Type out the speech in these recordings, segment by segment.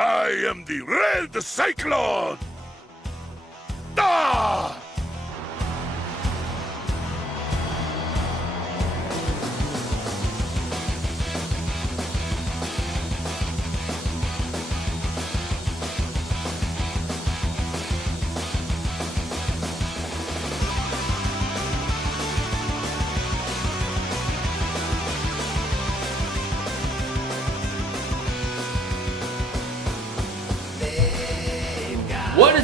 I am the Red Cyclone! Ah!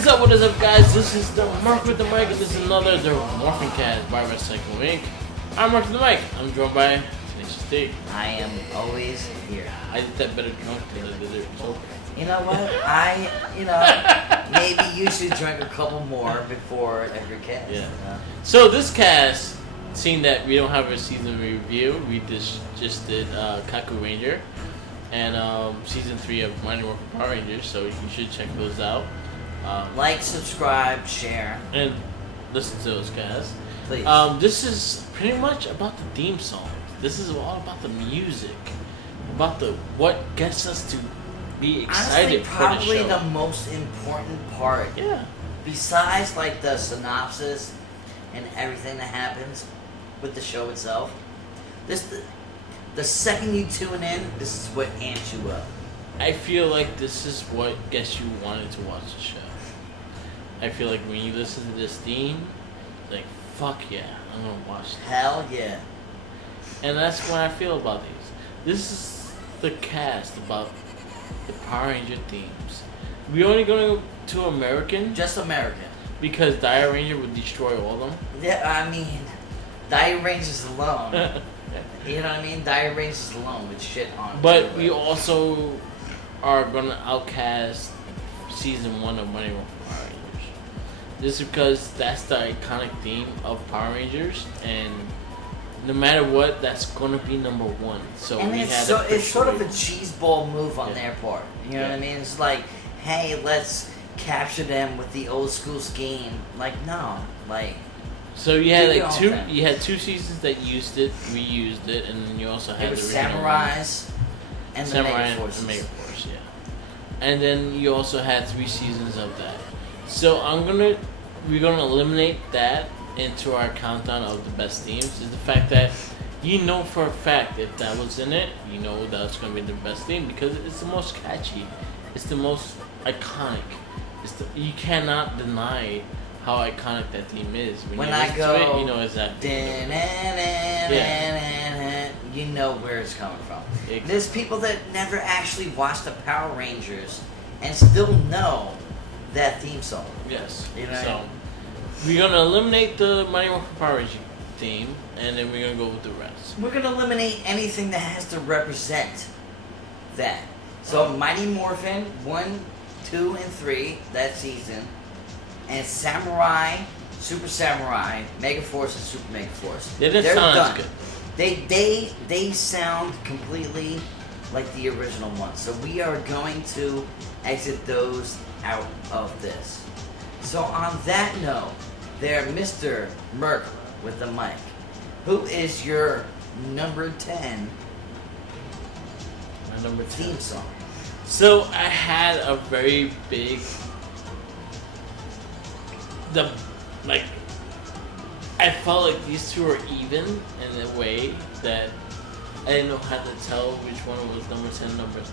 What is up, guys? This is the Mark with the Mic, and this is another the Morphincast by RedCycloneInc. I'm Mark with the Mic. I'm joined by Tenacious D. I am always here. I did that better drunk than I did it sober. You know what? Maybe you should drink a couple more before every cast. Yeah. So this cast, seeing that we don't have a season review, we just did Kaku Ranger and season 3 of Mighty Morphin Power Rangers, so you should check those out. Like, subscribe, share, and listen to those guys. please. This is pretty much about the theme songs. This is all about the music, about what gets us to be excited Honestly, for probably the show. the most important part. Yeah. Besides, like, the synopsis and everything that happens with the show itself, the second you tune in, this is what amps you up. I feel like this is what gets you wanted to watch the show. I feel like when you listen to this theme, like, fuck yeah, I'm gonna watch this. Hell yeah. And that's what I feel about these. This is the cast about the Power Ranger themes. We only going to American Just American. because Dire Ranger would destroy all of them. Yeah, I mean, Dire Rangers alone. You know what I mean? Dire Rangers alone with shit on. But we also are gonna outcast season 1 of Mighty Morphin Power Rangers. Just because that's the iconic theme of Power Rangers, and no matter what, that's gonna be number 1. So and we it's had it's sort of a cheeseball move on their part. You know Yeah. what I mean? It's like, hey, let's capture them with the old school scheme. Like, no, like. So you had Do your like own two. thing. You had 2 seasons that used it, reused it, and then you also had It the was original Samurais and the Samurai Mega and Forces. Mega Force, yeah. And then you also had 3 seasons of that. So we're gonna eliminate that into our countdown of the best themes. Is the fact that you know for a fact if that was in it, you know that's gonna be the best theme because it's the most catchy, it's the most iconic. You cannot deny how iconic that theme is. When you I listen go, to it, you know exactly. You know where it's coming from. Exactly. There's people that never actually watched the Power Rangers and still know that theme song. Yes. You know? So we're gonna eliminate the Mighty Morphin Power Ranger theme, and then we're gonna go with the rest. We're gonna eliminate anything that has to represent that. So Mighty Morphin 1, 2, and 3 that season, and Samurai, Super Samurai, Mega Force, and Super Mega Force. They didn't They're sound done. as good. They sound completely like the original ones. So we are going to exit those out of this. So on that note, there, Mr. Merk with the mic. Who is your number 10 My number 10. theme song? So I had a very big, I felt like these two were even in a way that I didn't know how to tell which one was number 10, number 9,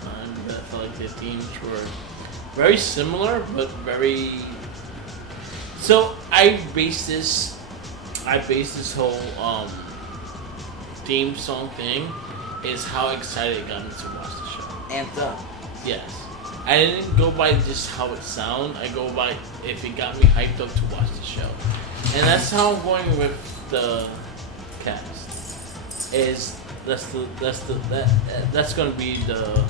but I felt like the themes were very similar, but very. So I based this whole theme song thing is how excited it got me to watch the show. Anthem. Yes. I didn't go by just how it sounded. I go by if it got me hyped up to watch the show. And that's how I'm going with the cast. That's gonna be the.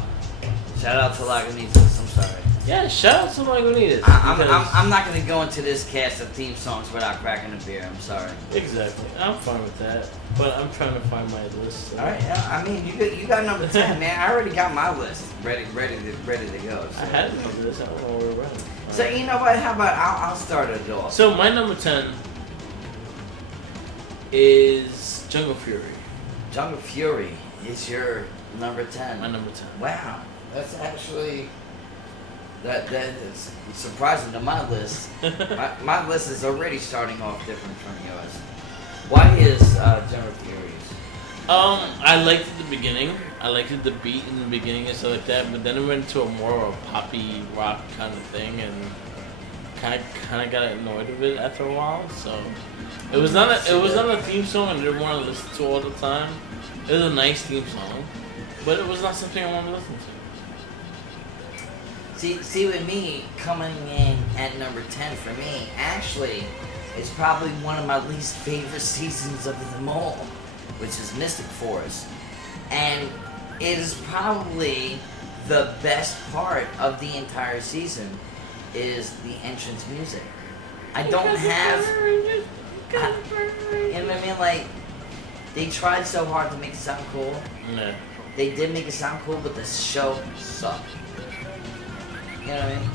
Shout out to Lagunitas. I'm sorry. Yeah, shout out to Lagunitas. I'm not going to go into this cast of theme songs without cracking a beer. I'm sorry. Exactly. I'm fine with that. But I'm trying to find my list. So. All right. Yeah, I mean, you got number 10, man. I already got my list ready to go. So. I had no list. I don't know where we're at. So you know what? How about I'll start it off. So my number 10 is Jungle Fury. Jungle Fury is your number 10. My number 10. Wow, that's actually That is surprising to my list. My list is already starting off different from yours. Why is General Furious? I liked it at the beginning. I liked it, the beat in the beginning and stuff like that. But then it went to a more of a poppy rock kind of thing, and kind of got annoyed with it after a while. So it was not a theme song I didn't want to listen to all the time. It was a nice theme song, but it was not something I wanted to listen to. See, with me coming in at number 10 for me, actually, is probably one of my least favorite seasons of them all, which is Mystic Forest, and it is probably the best part of the entire season is the entrance music. I don't have, you know what I mean? Like, they tried so hard to make it sound cool. Yeah. They did make it sound cool, but the show sucked. You know what I mean?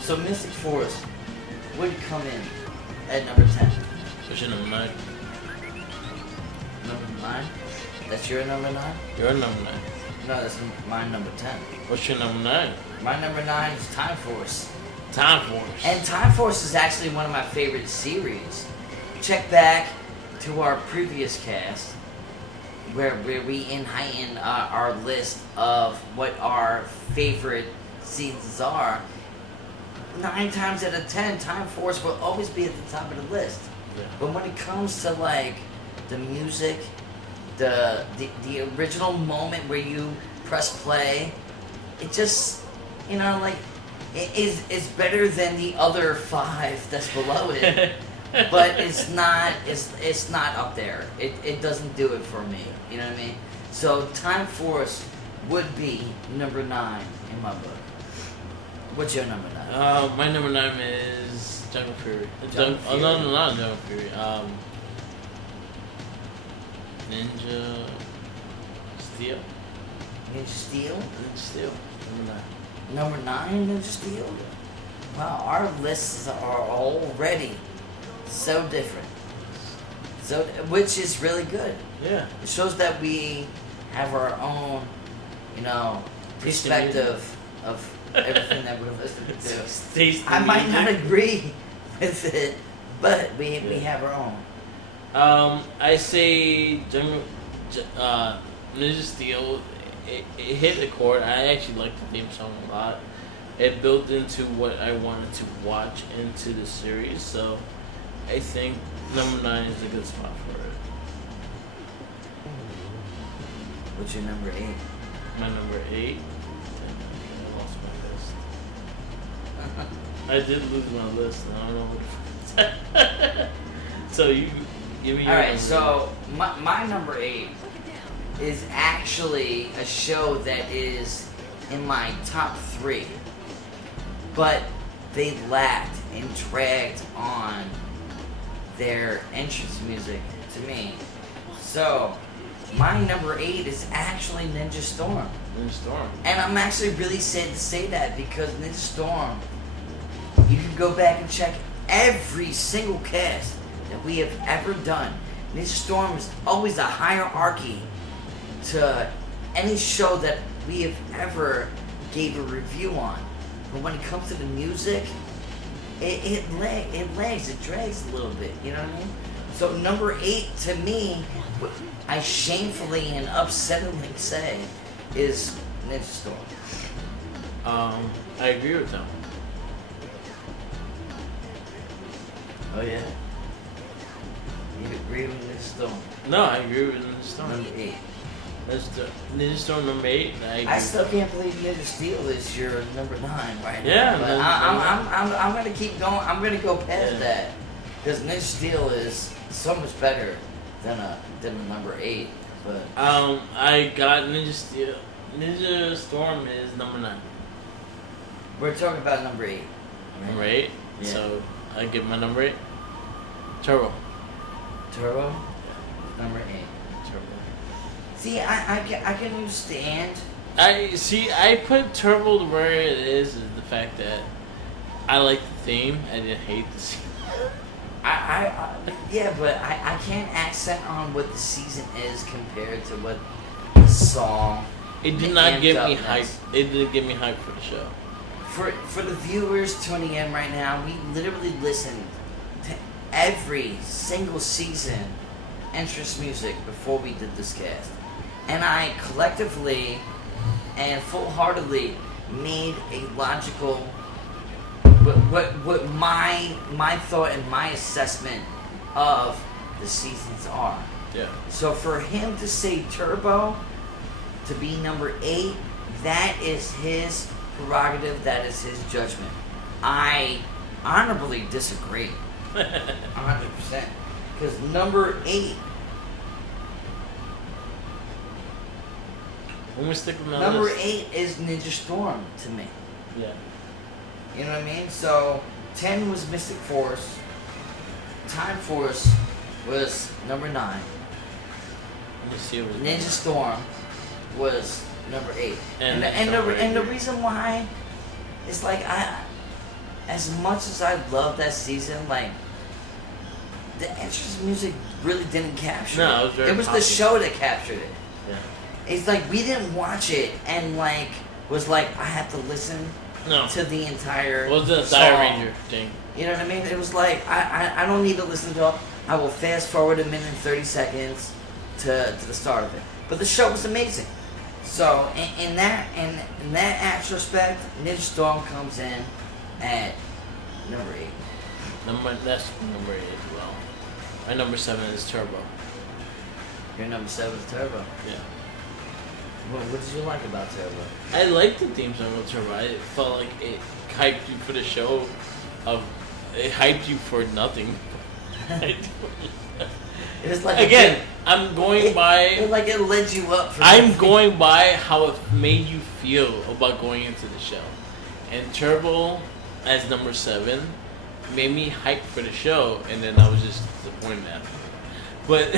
So Mystic Forest would come in at number 10. What's your number 9? Number 9? That's your number 9? Your number 9. No, that's my number 10. What's your number 9? My number 9 is Time Force. Time Force. And Time Force is actually one of my favorite series. Check back to our previous cast where we heighten our list of what our favorite seasons are. 9 times out of 10, Time Force will always be at the top of the list. Yeah. But when it comes to like the music, the original moment where you press play, it just, you know, like it's better than the other 5 that's below it. But it's not up there. It doesn't do it for me. You know what I mean? So Time Force would be number 9 in my book. What's your number 9? My number 9 is Jungle Fury. Jungle Fury. No, not Jungle Fury. Ninja Steel. Ninja Steel? Ninja Steel. Number 9, Ninja Steel? Wow, our lists are already so different. So, which is really good. Yeah. It shows that we have our own, you know, perspective of everything that we're listening to. I might not agree with it, but we have our own. I say Ninja Steel. It hit the chord. I actually liked the theme song a lot. It built into what I wanted to watch into the series, so I think number 9 is a good spot for it. What's your number 8? My number 8. I lost my list. I did lose my list, and I don't know what the fuck. So you give me your Alright, number so my number 8 is actually a show that is in my top 3. But they lacked and dragged on their entrance music to me. So my number 8 is actually Ninja Storm. Ninja Storm. And I'm actually really sad to say that because Ninja Storm, you can go back and check every single cast that we have ever done. Ninja Storm is always a hierarchy to any show that we have ever gave a review on. But when it comes to the music, it lags, it drags a little bit, you know what I mean? So number 8 to me, what I shamefully and upsettingly say is Ninja Storm. I agree with them. Oh yeah? You agree with Ninja Storm? No, I agree with Ninja Storm. Number 8. Ninja Storm number 8. I still can't believe Ninja Steel is your number 9 right Yeah, now. But I'm gonna keep going. I'm gonna go past that because Ninja Steel is so much better than a number 8. But I got Ninja Steel. Ninja Storm is number 9. we're talking about number 8. Right? Number 8. Yeah. So I get my number 8. Turbo. Turbo. Number 8. Turbo. See, I can understand. I put Turbo where it is the fact that I like the theme. I didn't hate the scene. Yeah, but I can't accent on what the season is compared to what the song. It did not give me hype. It didn't give me hype for the show. for the viewers tuning in right now, we literally listened to every single season entrance music before we did this cast, and I collectively and full-heartedly made a logical, what my thought and my assessment of the seasons are. Yeah. So for him to say Turbo to be number 8, that is his prerogative. That is his judgment. I honorably disagree, 100%. Because number 8. When we stick with my Number list. 8 is Ninja Storm to me. Yeah. You know what I mean? So 10 was Mystic Force. Time Force was number 9. Let me see what Ninja Storm was number 8. And And the reason why is like as much as I love that season, like the entrance music really didn't capture No, it. it was very It was the popular. show that captured it. Yeah. It's like we didn't watch it and like was like I have to listen No. to the entire What was the song. Dire Ranger thing? You know what I mean? It was like I don't need to listen to it. I will fast forward a minute and 30 seconds to the start of it. But the show was amazing. So in that retrospect, Ninja Storm comes in at number 8. That's number 8 as well. My number 7 is Turbo. Your number 7 is Turbo. Yeah. What did you like about Turbo? I liked the theme song of Turbo. I felt like it hyped you for the show. It hyped you for nothing. It was like Again, I'm going it by. like it led you up. For I'm nothing. going by how it made you feel about going into the show, and Turbo as number 7 made me hype for the show, and then I was just disappointed after. But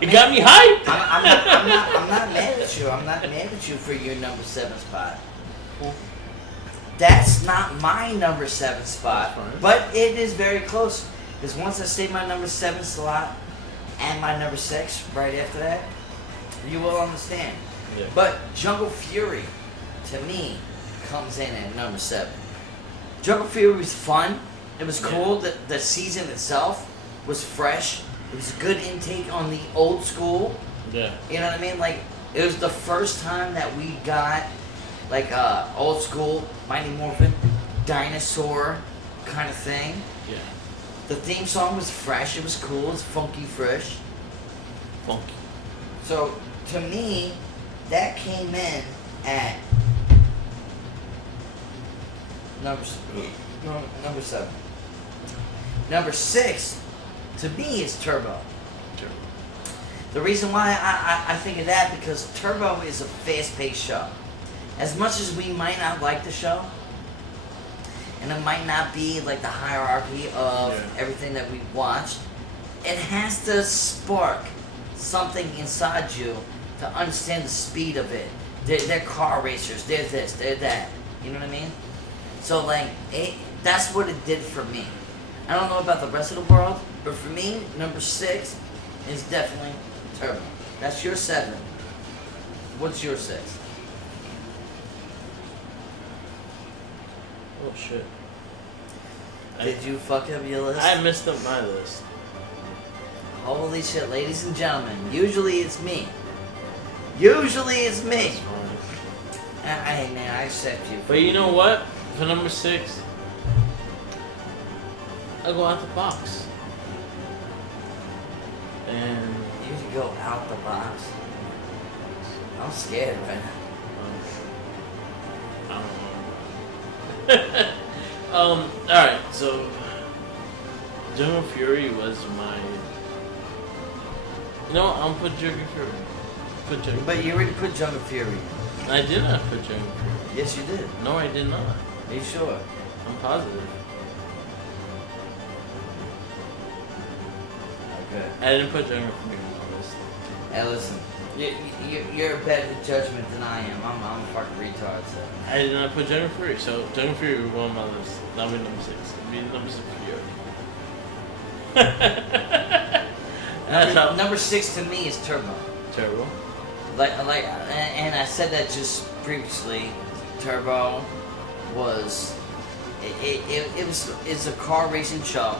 it got me hyped. I'm not mad at you. I'm not mad at you for your number 7 spot. That's not my number 7 spot, That's fine. but it is very close. Because once I say my number 7 slot and my number 6 right after that, you will understand. Yeah. But Jungle Fury, to me, comes in at number 7. Jungle Fury was fun. It was cool. The season itself was fresh. It was a good intake on the old school. Yeah. You know what I mean? Like, it was the first time that we got, like, old school Mighty Morphin dinosaur kind of thing. Yeah. The theme song was fresh. It was cool. It was funky, fresh. Funky. So, to me, that came in at number 7. Number 6, to me, is Turbo. Turbo. The reason why I think of that, because Turbo is a fast-paced show. As much as we might not like the show, and it might not be like the hierarchy of everything that we've watched, it has to spark something inside you to understand the speed of it. They're car racers. They're this. They're that. You know what I mean? So like, that's what it did for me. I don't know about the rest of the world, but for me, number 6 is definitely Turbo. That's your 7. What's your 6? Oh shit. Did you fuck up your list? I messed up my list. Holy shit, ladies and gentlemen. Usually it's me. Usually it's me. That's fine. Hey man, I accept you. But you know what? For number 6, I'll go out the box. And You go out the box. I'm scared right now. I don't know. Alright, so Jungle Fury was my. You know, I'm put Jungle Fury. Put Jungle But you already put Jungle Fury. I did not put Jungle Fury. Yes, you did. No, I did not. Are you sure? I'm positive. Okay. I didn't put Jungle Fury on my list. Hey, listen. You're a better judgment than I am. I'm a fucking retard, so. I did not put Jungle Fury, so Jungle Fury will go on my list. That'll be number 6. It'll be number 6 for you. Number 6 to me is Turbo. Terrible. And I said that just previously. Turbo was it's a car racing show.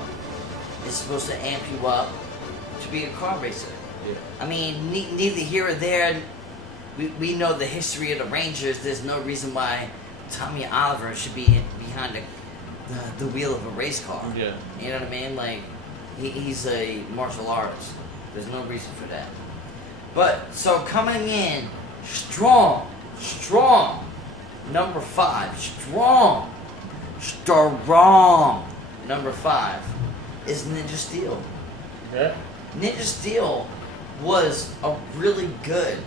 It's supposed to amp you up to be a car racer. Yeah. I mean, neither here or there. We know the history of the Rangers. There's no reason why Tommy Oliver should be behind the wheel of a race car. Yeah. You know what I mean? Like, he's a martial artist. There's no reason for that. But, so coming in strong, number 5, strong, number 5 is Ninja Steel. Yeah. Ninja Steel was a really good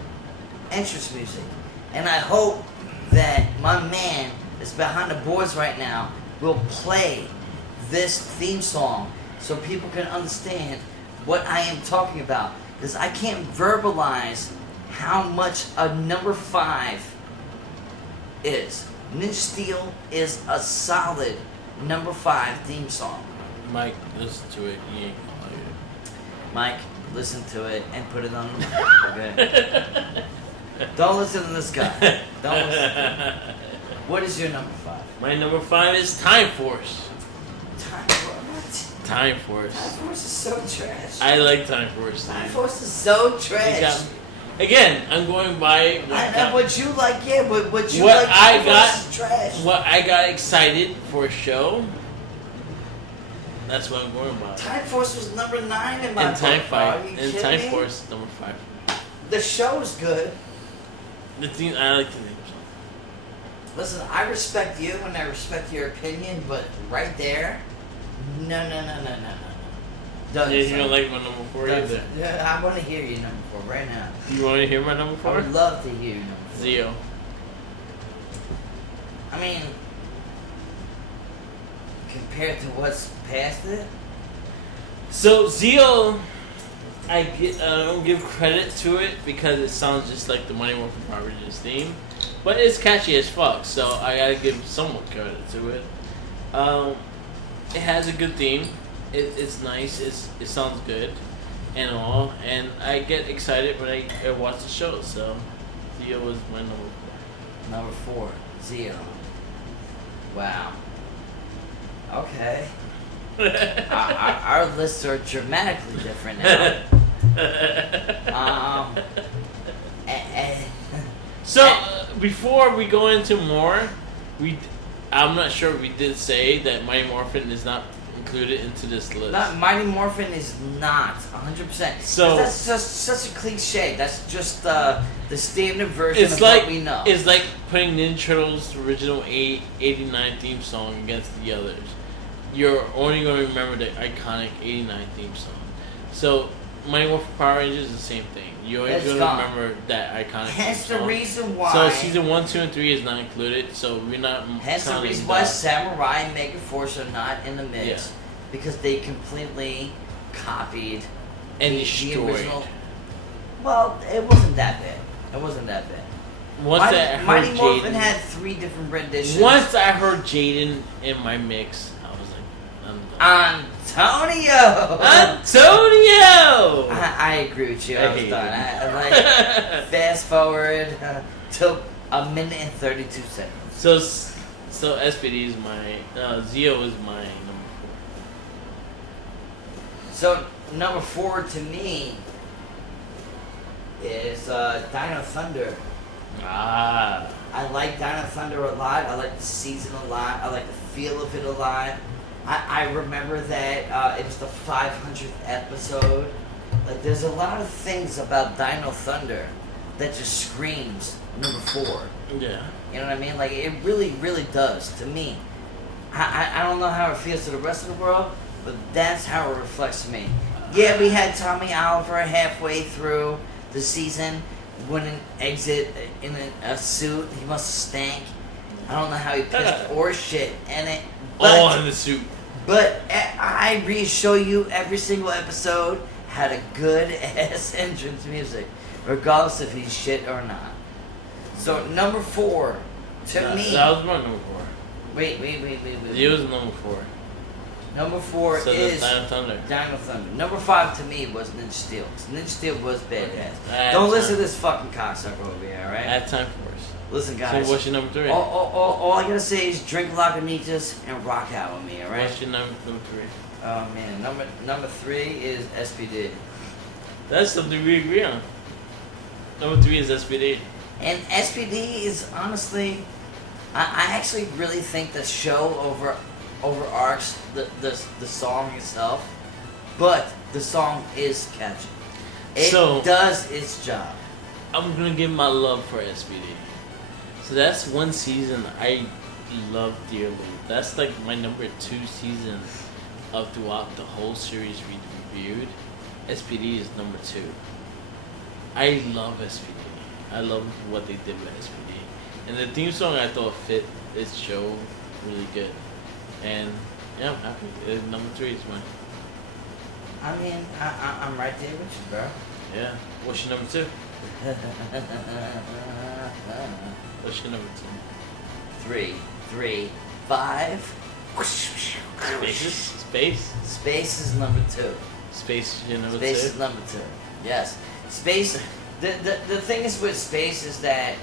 entrance music. And I hope that my man that's behind the boards right now will play this theme song so people can understand what I am talking about. Because I can't verbalize how much a number 5 is. Ninja Steel is a solid number 5 theme song. Mike, listen to it. He ain't gonna like it. Mike, listen to it and put it on the mic, okay? Don't listen to this guy. Don't listen to him. What is your number 5? My number 5 is Time Force. Time Force. Time Force. Time Force is so trash. I like Time Force. Time Force is so trash. Again, I'm going by I know what you like, yeah, but what you what like, I Time got, Force is trash. what I got excited for a show. That's what I'm going by. Time Force was number 9 in my And Time book, bro. Are you and kidding Time me? Force number 5. The show is good. The theme, I like the theme song. Listen, I respect you and I respect your opinion, but right there, no. You don't like my number 4 either. Yeah, I want to hear your number 4 right now. You want to hear my number I 4? would love to hear your number 4. Zio. I mean, compared to what's past it, So Zio, I don't give credit to it because it sounds just like the Mighty Morphin Power Rangers theme, but it's catchy as fuck. So I gotta give somewhat credit to it. It has a good theme. It's nice. It sounds good, and all. And I get excited when I watch the show. So Zio was my number 4. number 4, Zio. Wow. Okay. our lists are dramatically different now. So before we go into more, I'm not sure if we did say that Mighty Morphin is not included into this list. Mighty Morphin is not 100%. So that's just such a cliche. That's just the standard version it's of like what we know. it's like putting Ninja Turtles' original 89 theme song against the others. You're only going to remember the iconic 89 theme song. So Mighty Morphin Power Rangers is the same thing. You're always going to remember that iconic Hence theme the song. reason why. So season 1, 2, and 3 is not included. So we're not. Hence the reason why Samurai and Mega Force are not in the mix. Yeah. Because they completely copied And the destroyed. original. Well, it wasn't that bad. It wasn't that bad. Mighty Morphin had 3 different renditions. Once I heard Jaden in my mix, I was like, Antonio! Antonio! I agree with you. I was hate done. it. I like fast forward to a minute and 32 seconds. So SPD is my Zio is my number 4. So number 4 to me is Dino Thunder. Ah. I like Dino Thunder a lot. I like the season a lot. I like the feel of it a lot. I remember that it was the 500th episode. Like, there's a lot of things about Dino Thunder that just screams number 4. Yeah. You know what I mean? Like, it really, really does to me. I don't know how it feels to the rest of the world, but that's how it reflects to me. Yeah, we had Tommy Oliver halfway through the season wouldn't exit in a suit. He must have stank. I don't know how he pissed or shit in it. All in the suit. But I reassure you, every single episode had a good ass entrance music, regardless if he's shit or not. So number 4 to me. That was my number 4. Wait. He was number 4. Number 4 So is Dino Thunder. Dino Thunder. Number 5 to me was Ninja Steel. Ninja Steel was badass. Okay. Don't listen to this fucking cocksucker over here, alright? At Time Force. Listen, guys. So what's your number 3? All I gotta say is drink Lagunitas and rock out with me, alright? What's your number 3? Oh man, number 3 is SPD. That's something we agree on. Number 3 is SPD. And SPD is honestly, I actually really think the show overarches the song itself, but the song is catchy. It does its job. I'm gonna give my love for SPD. So that's one season I love dearly. That's like my number 2 season of throughout the whole series we reviewed. SPD is number 2. I love SPD. I love what they did with SPD. And the theme song I thought fit this show really good. And yeah, I'm happy. Number 3 is mine. I mean, I'm right there with you, bro. Yeah. What's your number 2? What's your number 2? 3, 5. Space is number 2. Space is your number 2? Space is number 2. Yes. Space. The thing is with Space is that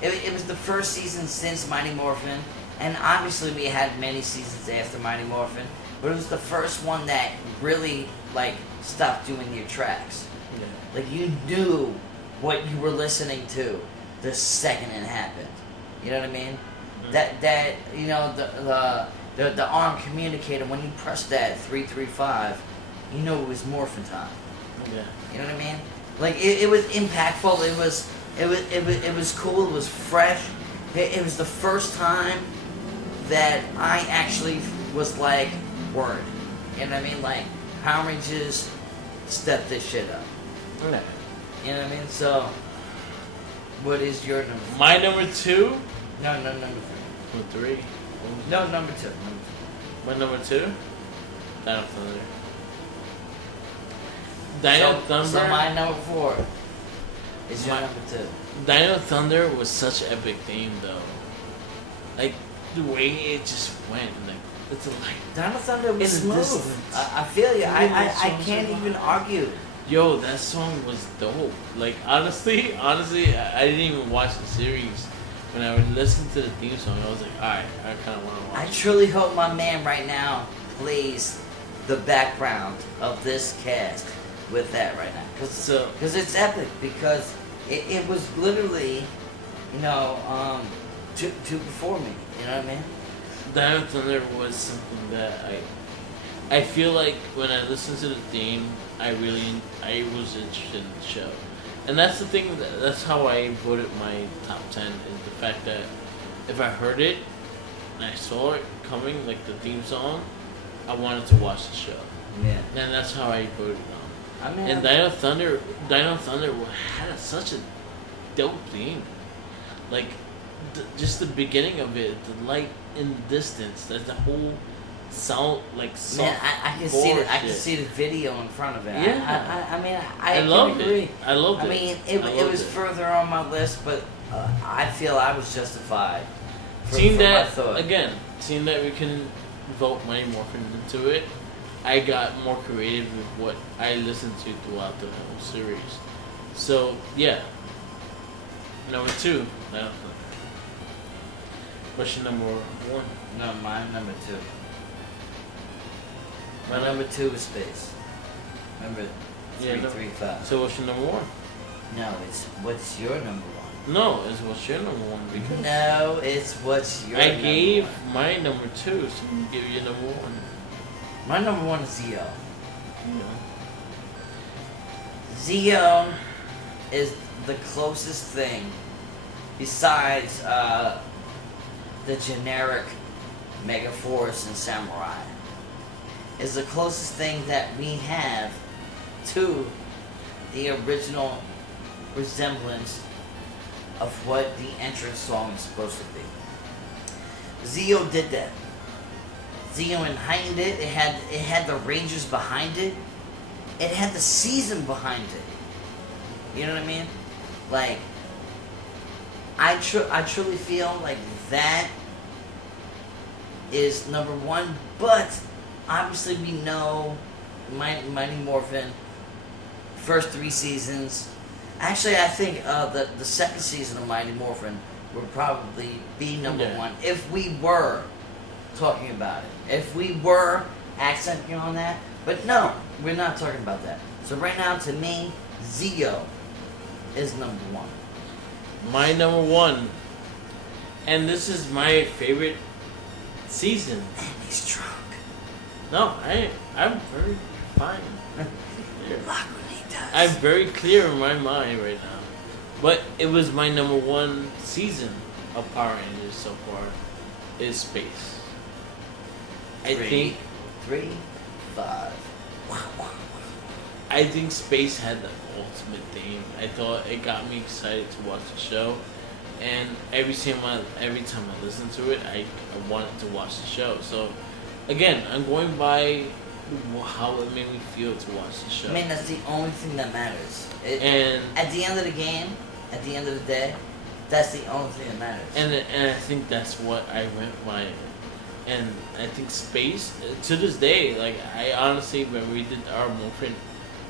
it was the first season since Mighty Morphin, and obviously we had many seasons after Mighty Morphin, but it was the first one that really like stopped doing your tracks. Yeah. Like you knew what you were listening to the second it happened. You know what I mean? Mm-hmm. That you know the ARM communicator, when you press that 335, you know it was Morphin time. Yeah. You know what I mean? Like it was impactful. It was cool. It was fresh. It was the first time that I actually was like, word. You know what I mean? Like Power Rangers stepped this shit up. Okay. You know what I mean? So, what is your number? My number 2? No, number 3. Number 3? No, number 2. My number 2? Dino Thunder. Dino Thunder. So my number 4 is your number 2. Dino Thunder was such an epic theme, though. Like the way it just went, like it's like Dino Thunder was smooth. I feel you. I can't even argue. Yo, that song was dope. Like honestly, I didn't even watch the series. When I would listen to the theme song, I was like, alright, I kind of want to watch it. I truly hope my man right now plays the background of this cast with that right now. Because it's epic. Because it was literally, you know, two before me. You know what I mean? Dino Thunder was something that I feel like when I listened to the theme, I was interested in the show. And that's the thing, that's how I voted my top 10, is the fact that if I heard it and I saw it coming, like the theme song, I wanted to watch the show. Yeah. And that's how I voted on. I mean, and Dino Thunder had such a dope theme. Like, just the beginning of it, the light in the distance, that's the whole sound, like soft. Man, I can see it. I can see the video in front of it. Yeah. I mean, I love it. Agree. I loved it. I mean, it was further on my list, but I feel I was justified. Seeing that we can vote Mighty Morphin into it, I got more creative with what I listened to throughout the whole series. So yeah, number 2. What's your number 1? No, mine number 2. My number 2 is Space. Remember, 335. So what's your number 1? No, it's what's your number 1. No, it's what's your number 1 because no, it's what's your. I number gave 1. my number 2, so you give your number 1. My number 1 is Zeo. Zeo is the closest thing besides the generic Megaforce and Samurai. Is the closest thing that we have to the original resemblance of what the entrance song is supposed to be. Zeo did that. Zeo heightened it. It had the Rangers behind it. It had the season behind it. You know what I mean? Like, I truly feel like that is number 1, but obviously we know Mighty Morphin, first 3 seasons. Actually, I think the second season of Mighty Morphin would probably be number Yeah. one if we were talking about it. If we were accenting on that. But no, we're not talking about that. So right now, to me, Zio is number one. My number one, and this is my favorite season. And he's drunk. No, I'm very fine. Look what he does. I'm very clear in my mind right now. But it was my number one season of Power Rangers so far is Space. I think 3, 5. I think Space had the ultimate theme. I thought it got me excited to watch the show, and every time I listen to it, I wanted to watch the show. So, again, I'm going by how it made me feel to watch the show. I mean, that's the only thing that matters. And at the end of the game, at the end of the day, that's the only thing that matters. and I think that's what I went by. And I think Space, to this day, like, I honestly, when we did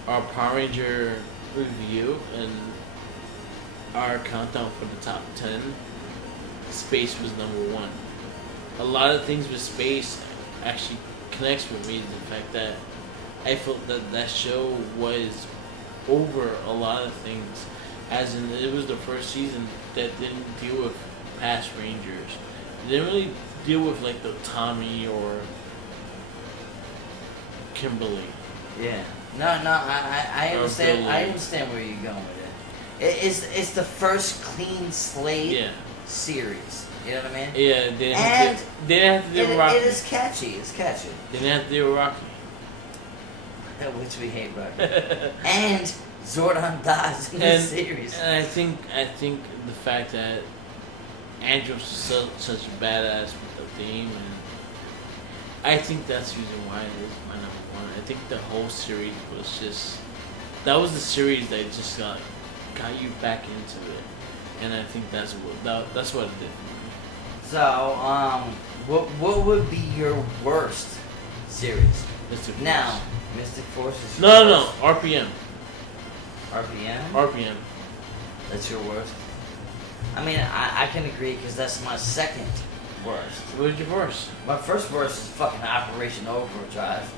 our Power Ranger review and our countdown for the top 10, Space was number one. A lot of things with Space actually connects with me, the fact that I felt that show was over a lot of things, as in it was the first season that didn't deal with past Rangers. It didn't really deal with like the Tommy or Kimberly. Yeah. No, I Or understand. Billy. I understand where you're going with it. It's the first clean slate Yeah. series. You know what I mean? Yeah, they didn't have to do It Rocky. is catchy. It's catchy. They didn't have to do Rocky. Which we hate, Rocky. And Zordon dies in this series. And I think the fact that Andrew's such a badass with the theme, and I think that's the reason why it is my number one. I think the whole series was just, that was the series that just got you back into it, and I think that's what it did for me. So, what would be your worst series? Mystic Force. Now, Mystic Force is your No, worst. RPM. RPM? That's your worst? I mean, I can agree because that's my second worst. What was your worst? My first worst is fucking Operation Overdrive.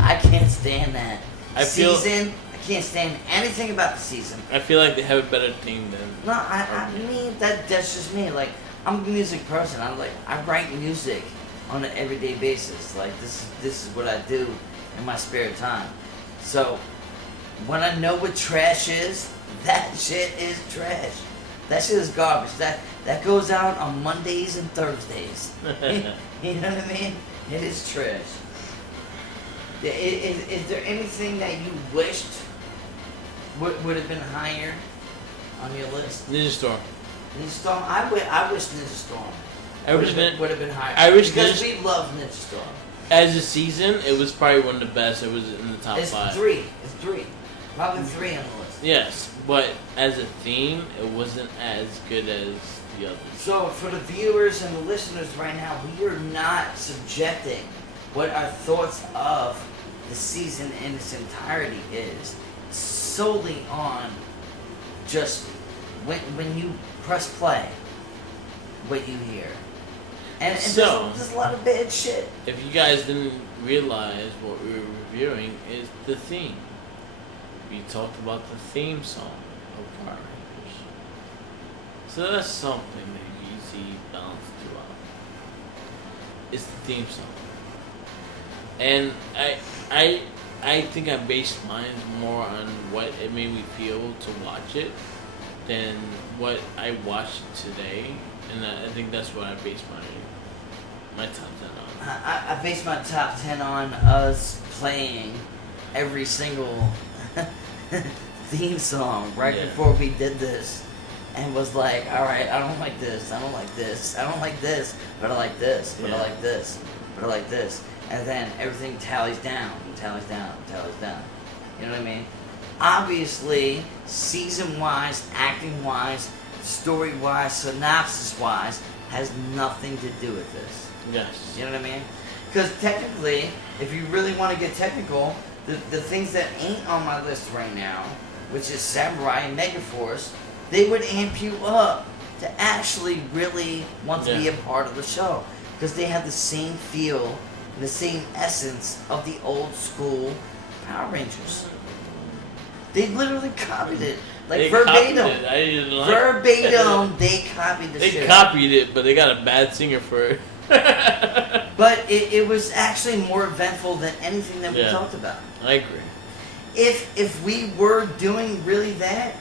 I can't stand that season. I can't stand anything about the season. I feel like they have a better theme than. No, I mean that's just me. Like, I'm a music person. I write music on an everyday basis. Like, this is what I do in my spare time. So when I know what trash is, that shit is trash. That shit is garbage. That goes out on Mondays and Thursdays. You know what I mean? It is trash. Is there anything that you wished would have been higher on your list? Ninja Storm. Ninja Storm? I wish Ninja Storm would have been higher. I wish because we love Ninja Storm. As a season, it was probably one of the best. It was in the top It's 5. three. It's three. Probably 3 on the list. Yes, but as a theme, it wasn't as good as the others. So for the viewers and the listeners right now, we are not subjecting what our thoughts of the season in its entirety is solely on just when you press play, what you hear. And So- there's a lot of bad shit. If you guys didn't realize what we were reviewing is the theme. We talked about the theme song of Power Rangers. So that's something that you see balanced throughout. It's the theme song. And I think I based mine more on what it made me feel to watch it than what I watched today. And I think that's what I based my top 10 on. I based my top 10 on us playing every single theme song right Yeah. before we did this, and was like, alright, I don't like this, I don't like this, I don't like this, but I like this, but I Yeah. like this, but I like this. And then everything tallies down, tallies down, tallies down. You know what I mean? Obviously, season-wise, acting-wise, story-wise, synopsis-wise, has nothing to do with this. Yes. You know what I mean? Because technically, if you really want to get technical, the things that ain't on my list right now, which is Samurai and Megaforce, they would amp you up to actually really want to be a part of the show. Because they have the same feel and the same essence of the old school Power Rangers. They literally copied it. Like They verbatim. copied it. I didn't like Verbatim, they copied the shit. They copied it, but they got a bad singer for it. But it was actually more eventful than anything that we talked about. I agree. If we were doing really that,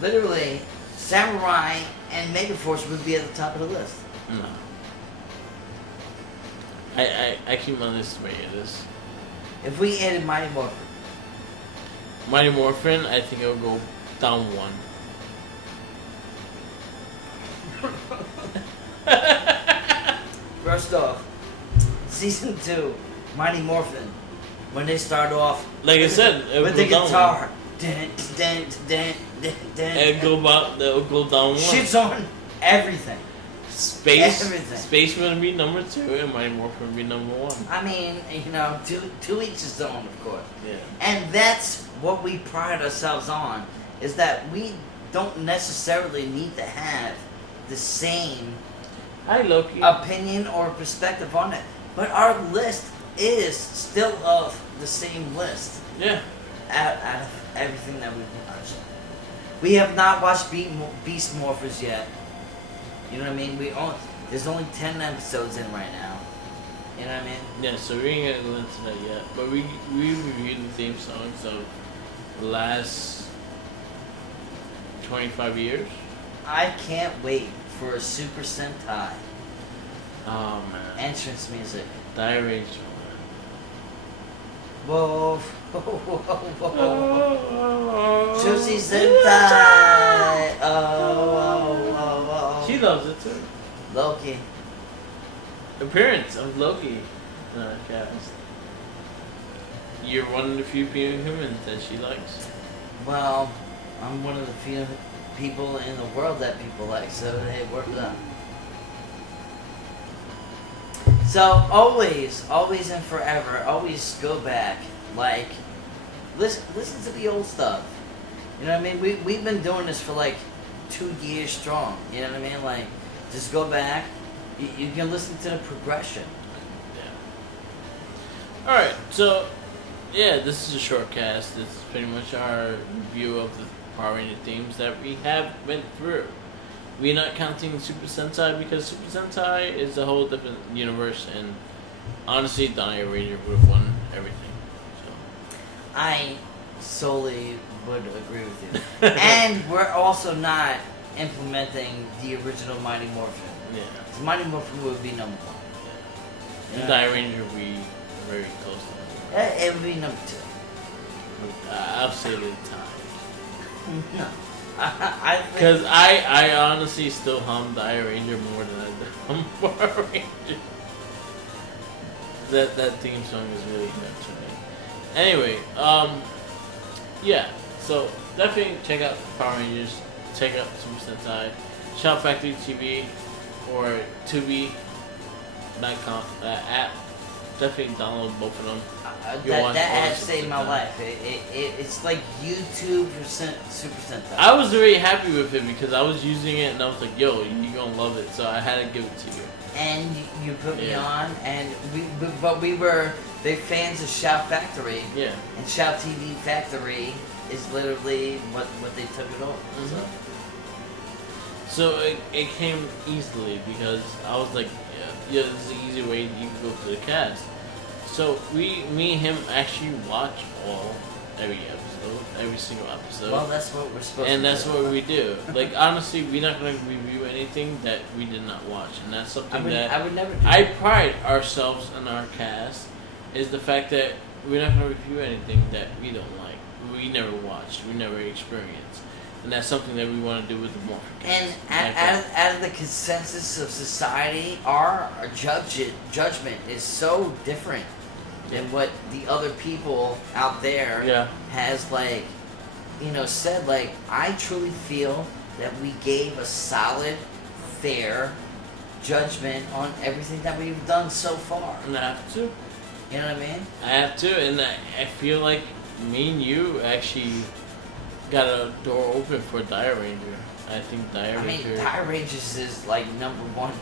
literally, Samurai and Megaforce would be at the top of the list. No. I keep my list the way it is. If we added Mighty Morphin. Mighty Morphin, I think it'll go down 1. First off, season 2, Mighty Morphin, when they start off, Like I said, it with will the go down guitar, 1. It'll go down 1. shit's on everything. Space. Everything. Space will be number 2, and Mighty Morphin will be number 1. I mean, to each his own, of course. Yeah. And that's what we pride ourselves on, is that we don't necessarily need to have the same Hi, Loki. opinion or perspective on it. But our list is still of the same list Yeah. out of everything that we've watched. We have not watched Beast Morphers yet. You know what I mean? There's only 10 episodes in right now. You know what I mean? Yeah, so we ain't gonna go into that yet. But we reviewed the theme songs of the last 25 years. I can't wait for a Super Sentai Oh man. entrance music. Diary. Whoa, whoa, whoa, whoa. Josie Sentai! Oh. She loves it too. Loki. Appearance of Loki in our cast. You're one of the few humans that she likes. Well, I'm one of the few people in the world that people like, so it worked out. So always and forever, always go back. Like, listen to the old stuff. You know what I mean? We've been doing this for like 2 years strong. You know what I mean? Like, just go back. You can listen to the progression. Yeah. Alright, so yeah, this is a short cast. This is pretty much our review of the Power Ranger themes that we have went through. We're not counting Super Sentai because Super Sentai is a whole different universe, and honestly, Dino Ranger would have won everything. I solely would agree with you. And we're also not implementing the original Mighty Morphin. Yeah. So Mighty Morphin would be number 1. And Dino Ranger would be very close to number 1. It would be number 2. I'll say it at time. No. I think... Because I honestly still hum Dino Ranger more than I hum Power Ranger. That theme song is really good to me. Anyway, yeah, so definitely check out Power Rangers, check out Super Sentai, Shout Factory TV, or Tubi.com app. Definitely download both of them. that ad saved my life. It's like YouTube for Super Sentai. I was very happy with it because I was using it and I was like, yo, you're gonna love it, so I had to give it to you. And you put me on, and we were big fans of Shout Factory. Yeah. And Shout TV Factory is literally what they took it over. Mm-hmm. So it came easily because I was like, yeah, this is an easy way you can go to the cast. So me and him actually watch every episode, every single episode. Well, that's what we're supposed to do. And that's what we do. Like, honestly, we're not going to review anything that we did not watch. And that's something I would never do. I pride ourselves in our cast, is the fact that we're not going to review anything that we don't like. We never watched. We never experienced. And that's something that we want to do with the Morphincast. And out of the consensus of society, our judgment is so different than what the other people out there has, like, said. Like, I truly feel that we gave a solid, fair judgment on everything that we've done so far. And I have to. You know what I mean? I have to, and I feel like me and you actually got a door open for Dire Ranger. I think Dire I Ranger. mean, Dire Rangers is like number one.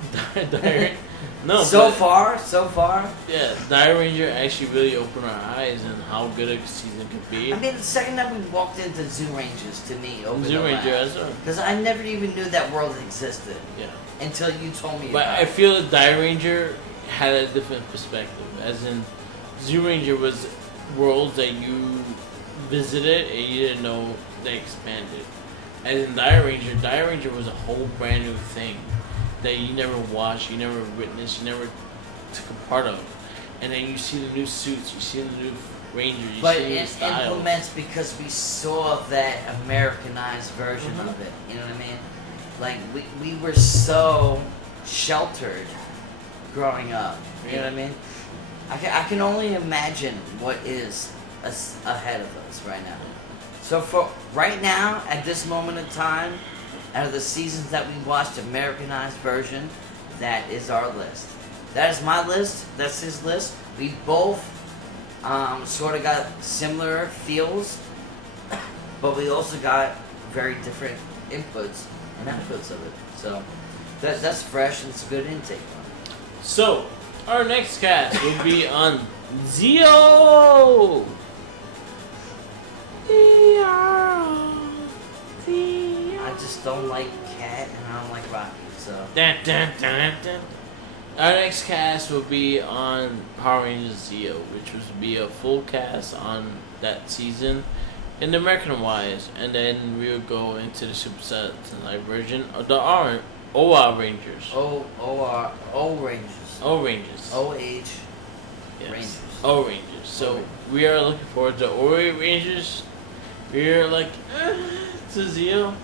No, so far. Yeah, Dire Ranger actually really opened our eyes on how good a season could be. I mean, the second time we walked into Zoo Rangers, to me, Zoo Ranger as well. because I never even knew that world existed. Yeah. Until you told me But about I it. feel that Dire Ranger had a different perspective. As in, Zoo Ranger was worlds that you visited and you didn't know they expanded. As in Dire Ranger was a whole brand new thing that you never watched, you never witnessed, you never took a part of. And then you see the new suits, you see the new Ranger, you But see the it style. implements because we saw that Americanized version Mhm. of it. You know what I mean? Like, we were so sheltered growing up. You know what I mean? I can only imagine what is ahead of us right now. So for right now, at this moment in time, out of the seasons that we watched, Americanized version, that is our list. That is my list. That's his list. We both sort of got similar feels, but we also got very different inputs and outputs of it. So that's fresh and it's a good intake. So, our next cast will be on Zeo! I just don't like Cat and I don't like Rocky, so. Dun, dun, dun, dun. Our next cast will be on Power Rangers Zeo, which will be a full cast on that season in the American wise, and then we will go into the Super Sentai version of the OR Rangers. O Rangers. O Rangers. O-H Yes. Rangers. O Rangers. So we are looking forward to O Rangers. We're like to Zeo,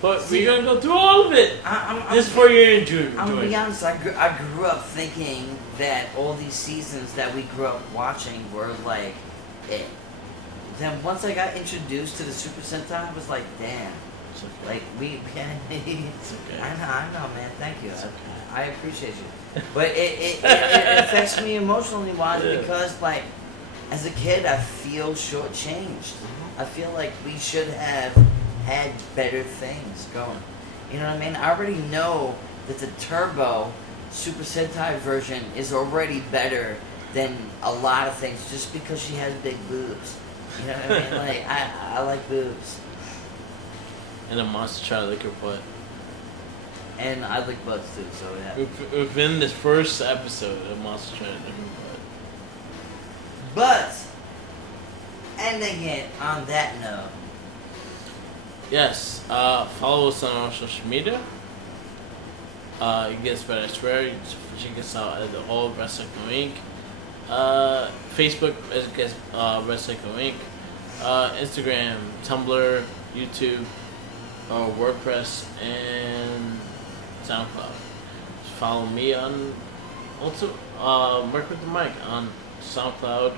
but we're gonna go through all of it. I'm Just for your enjoyment. I'm gonna be honest. I grew up thinking that all these seasons that we grew up watching were like it. Then once I got introduced to the Super Sentai, I was like, damn. It's okay. Like we It's okay. I know, man. Thank you. It's okay. I appreciate you. But it affects me emotionally, wise, Yeah. because like as a kid, I feel shortchanged. I feel like we should have had better things going. You know what I mean? I already know that the Turbo Super Sentai version is already better than a lot of things just because she has big boobs. You know what I mean? Like I like boobs. And a monster try to lick her butt. And I like butts too, so yeah. Within this first episode, a monster tried to lick her butt. But ending it on that note. Yes, follow us on our social media. You can get us better, I swear. You can check us out at all of RedCycloneInc. Facebook as RedCycloneInc. Instagram, Tumblr, YouTube, WordPress, and SoundCloud. Just follow me on also Mark with the Mic on SoundCloud,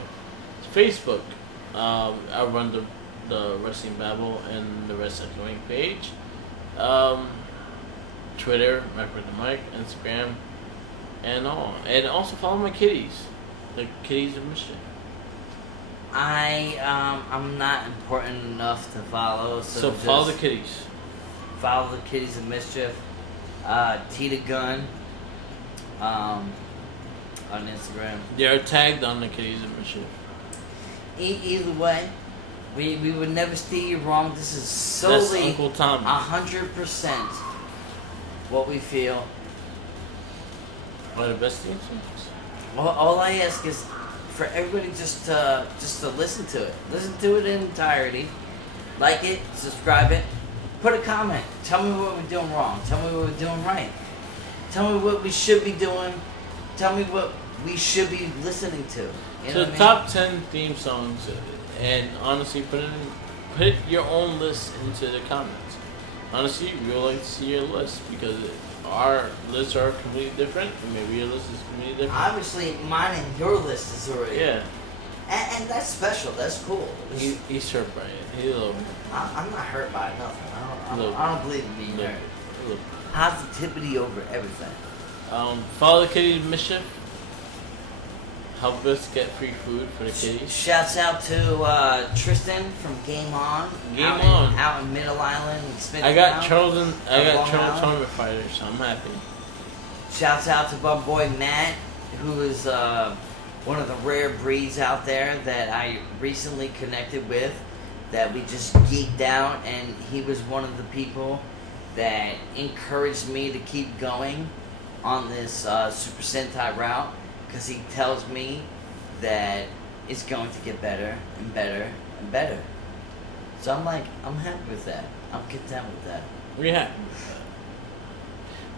Facebook. I run the Wrestling Babble and the RedCycloneInc page. Twitter, Mark with the Mic, Instagram, and all. And also follow my kitties, the kitties of Mischief. I'm not important enough to follow, So follow the kitties. Follow the Kitties of Mischief. Tita Gunn. On Instagram. They are tagged on the kitties of Mischief. Either way, we would never steer you wrong. This is That's solely Uncle Tommy. 100% what we feel. One of the best theme songs. All I ask is for everybody just to listen to it. Listen to it in entirety. Like it, subscribe it, put a comment. Tell me what we're doing wrong. Tell me what we're doing right. Tell me what we should be doing. Tell me what we should be listening to. You know So what I mean? top 10 theme songs, and honestly, put your own list into the comments. Honestly, we would like to see your list because our lists are completely different, and maybe your list is completely different. Obviously, mine and your list is already. Yeah, And that's special. That's cool. he's hurt by it. He's a little, I'm not hurt by nothing. I don't believe in being little, hurt. little. Positivity over everything. Follow the Kitties of Mischief. help us get free food for the kiddies. Shouts out to Tristan from Game On. Out in Middle Island in Smithtown. I got Charles Long Island. Tournament Fighters, so I'm happy. Shouts out to my boy Matt, who is one of the rare breeds out there that I recently connected with, that we just geeked out, and he was one of the people that encouraged me to keep going on this Super Sentai route, because he tells me that it's going to get better and better and better. So I'm like, I'm happy with that. I'm content with that. We're happy with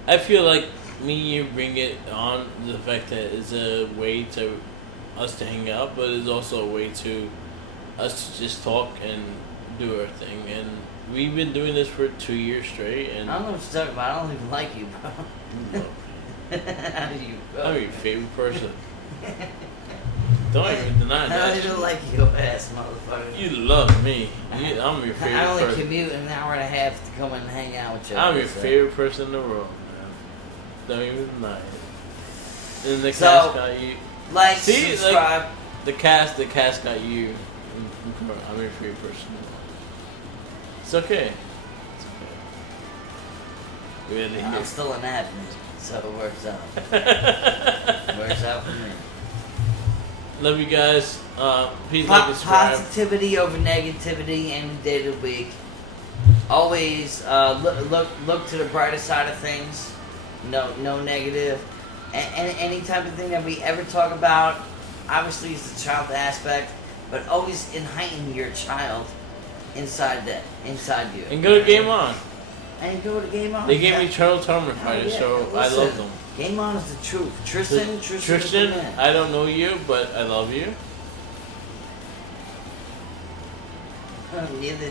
that. I feel like me and you bring it on the fact that it's a way to us to hang out, but it's also a way to us to just talk and do our thing. And we've been doing this for 2 years straight. And I don't know what you're talking about. I don't even like you, bro. I'm your favorite person. Don't even deny that. I don't even like you, ass motherfucker. You love me. I'm your favorite person. I only commute an hour and a half to come and hang out with you. I'm your favorite person in the world, man. Don't even deny it. And the So, cast got you. Like, See, subscribe. like, the cast got you. I'm your favorite person. It's okay. It's okay. Really? I'm still an admin, so it works out. Works out for me. Love you guys. Please like and subscribe. Positivity over negativity any day of the week. Always look to the brighter side of things. No negative. And any type of thing that we ever talk about, obviously it's the child aspect, but always heighten your child inside you. And go to Game On. And go to Game On. They gave me Charles Tournament Fighters, so Listen, I love them. Game On is the truth. Tristan is the man. I don't know you, but I love you. Neither.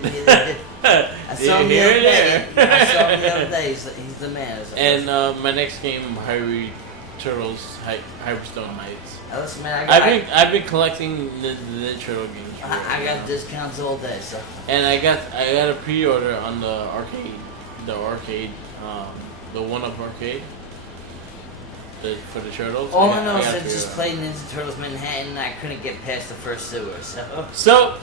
I saw him the other day. He's the man. And my next game, Hyrule Turtles, Hyperstone Heights. Listen, man, I've been collecting the Turtle games. I got discounts all day, so. And I got a pre-order on the arcade, the 1-Up arcade. For the Turtles. All I know is I just played Ninja Turtles Manhattan and I couldn't get past the first sewer, So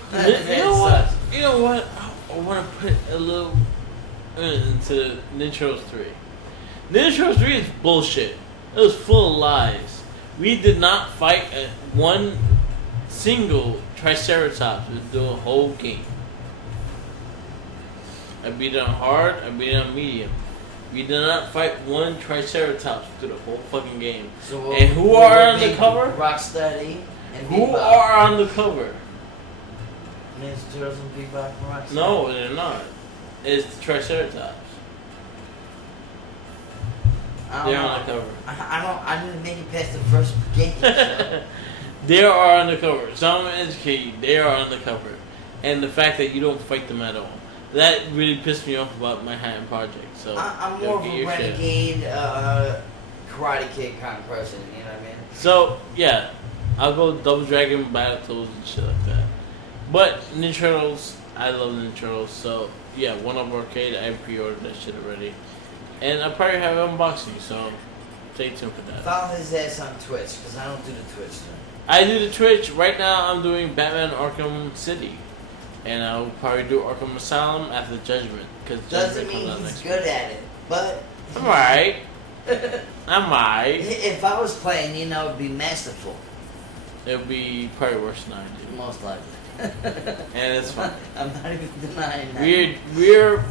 you know what? I want to put a little into Ninja Turtles 3. Ninja Turtles 3 is bullshit. It was full of lies. We did not fight one single Triceratops through the whole game. I beat it on hard, I beat it on medium. We did not fight one Triceratops through the whole fucking game. So and who are on the cover? Rocksteady. And who are on the cover? Ninja Turtles and Bebop and Rocksteady. No, they're not. It's the Triceratops. They're on the cover. I didn't make it past the first game. They are on the cover. So I'm gonna educate you. They are on the cover, and the fact that you don't fight them at all. That really pissed me off about my Manhattan project. So I'm more of a renegade, Karate Kid kind of person. You know what I mean? So yeah, I'll go Double Dragon, Battletoads, and shit like that. But Ninja Turtles, I love Ninja Turtles. So yeah, 1-Up arcade. I pre-ordered that shit already, and I probably have unboxing. So stay tuned for that. Follow his ass on Twitch because I don't do the Twitch thing. I do the Twitch right now. I'm doing Batman Arkham City. And I'll probably do Arkham Asylum after Judgment. Cause doesn't Judgment mean he's good at it, but... I'm alright. I'm alright. If I was playing, it'd be masterful. It would be probably worse than I do. Most likely. And it's fun. I'm not even denying that. We're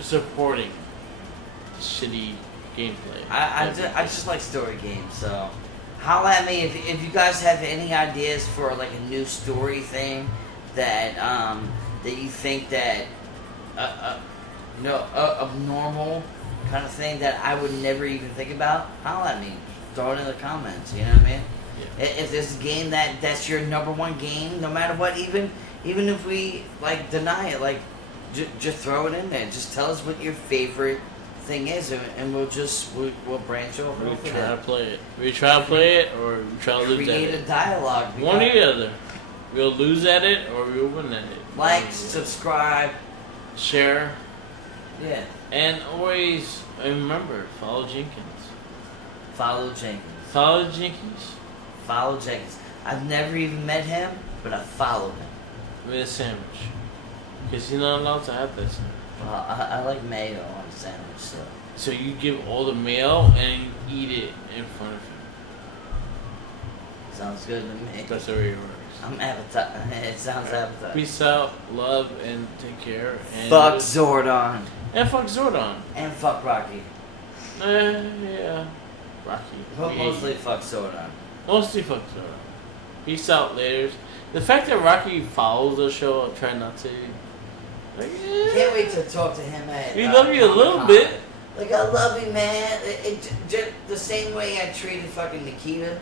supporting shitty gameplay. I just like story games, so... Holla at me if you guys have any ideas for like a new story thing that that you think that abnormal kind of thing that I would never even think about. Holla at me. Throw it in the comments. You know what I mean? Yeah. If there's a game that's your number one game, no matter what, even if we like deny it, like just throw it in there. Just tell us what your favorite thing is, and we'll branch over. We try to play it. We try to play it, or we try to lose at it. Create a dialogue. One or the other. We'll lose at it, or we'll win at it. Like, subscribe, share. Yeah. And always remember, follow Jenkins. Follow Jenkins. Follow Jenkins Follow Jenkins. I've never even met him, but I followed him. with a sandwich. Because you're not allowed to have that sandwich. Well, I like mayo on a sandwich, so. So you give all the mayo and you eat it in front of him. Sounds good to me. That's the way it works. I'm appetizing. It sounds appetizing. Peace out, love, and take care. And Fuck Zordon. And fuck Zordon. And fuck Rocky. Yeah. Rocky. But We hate mostly you. fuck Zordon. Mostly fuck Zordon. Peace out, laters. The fact that Rocky follows the show, I try not to. Like, Can't wait to talk to him at. We love you a little Comic-Con. bit. Like, I love you, man. Just the same way I treated fucking Nikita.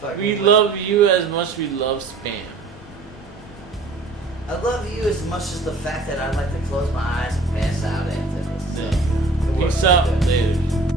Fucking We love you as much as we love spam. I love you as much as the fact that I like to close my eyes and pass out after this. Yeah. Peace out, laters.